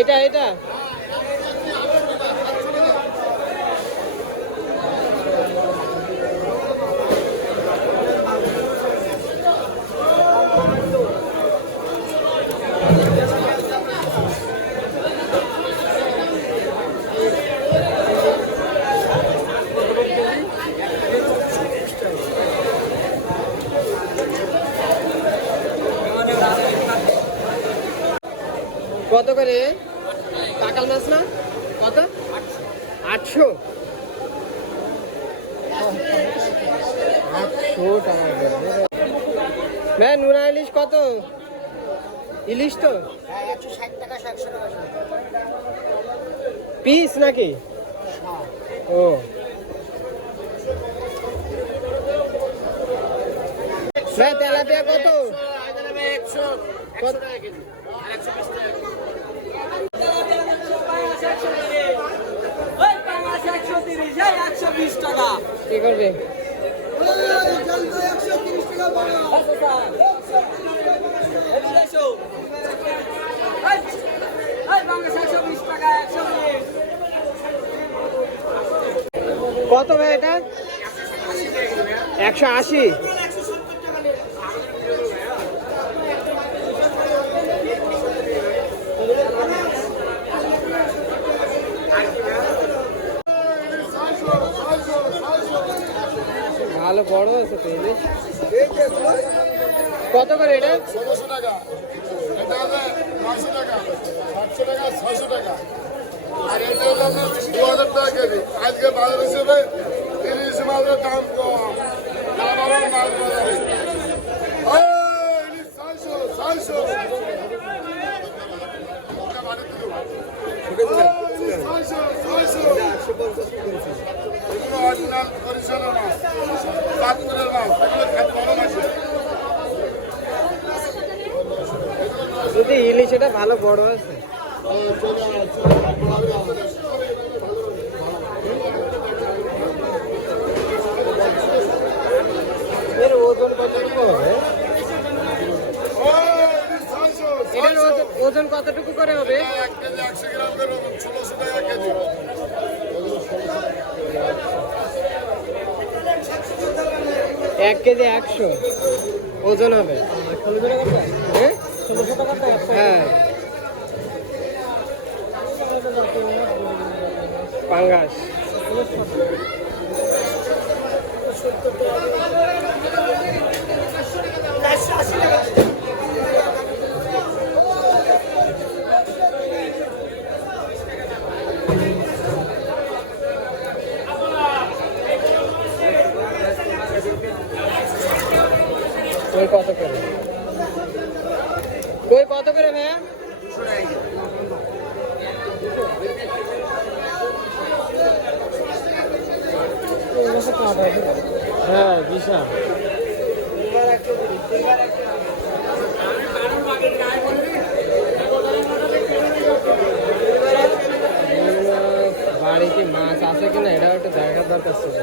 এটা এটা। কত করে? কাকাল মাছ না কত আটশো আটশো টাকা হ্যাঁ নুরা ইলিশ কত ইলিশ তো পিস নাকি ও হ্যাঁ তেলাপিয়া কত কত কি করবে? কত ভাই এটা? একশো আশি। ভালো বড় আছে তো ইলিশ কত করে এটা? ষোলোশো টাকা। এটা হলে নশো টাকা। সাতশো টাকা ছশো টাকা। আর এটা হলো দু হাজার টাকা কেজি। আজকে বাজার হিসেবে ইলিশ মাছের দাম কম। দাম আরও মাছ বাজারে। ইলিশ ছয়শো ছয়শো ছয়শো ছয়শো এগুলো অরিজিনাল বরিশালের মাছ চাঁদপুরের মাছ এগুলো খেতে বড় মাছ যদি ইলিশ এটা ভালো বড় আছে। ওজন কতটুকু হবে? ওজন- কতটুকু করে হবে? এক কেজি একশো। ওজন হবে। হ্যাঁ? হ্যাঁ। পাঙ্গাস। কই কত করে? কই কত করে ভাইয়া? হ্যাঁ বিশাল বাড়িতে মাছ আছে কিনা এটা একটু দেখার দরকার ছিল।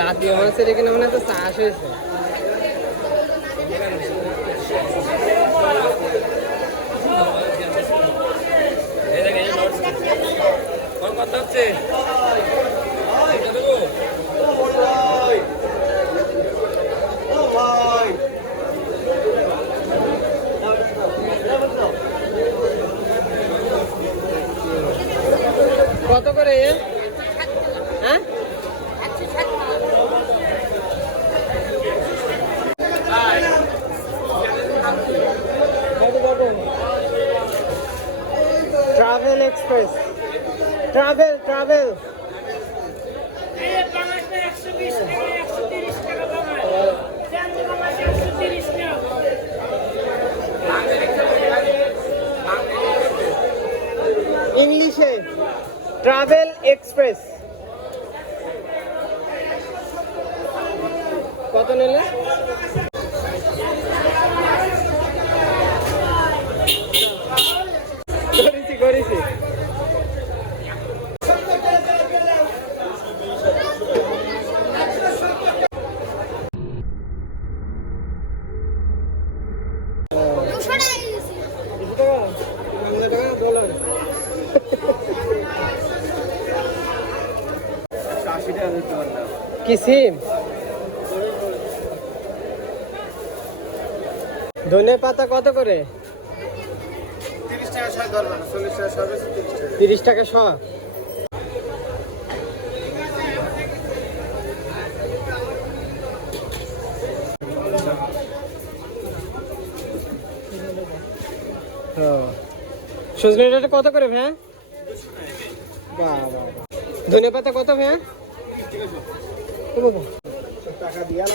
জাতীয় মাছের এখানে মনে হচ্ছে চাষ হয়েছে। এক্সপ্রেস ট্রাভেল ট্রাভেল ইংলিশে ট্রাভেল এক্সপ্রেস কত নিলে? করেছি করেছি। কি সিম? ধনে পাতা কত করে? তিরিশ টাকা শ। সজনে ডাঁটা কত করে ভ্যাঁ বাবা ধনে পাতা কত ভ্যাঁ। টাকা।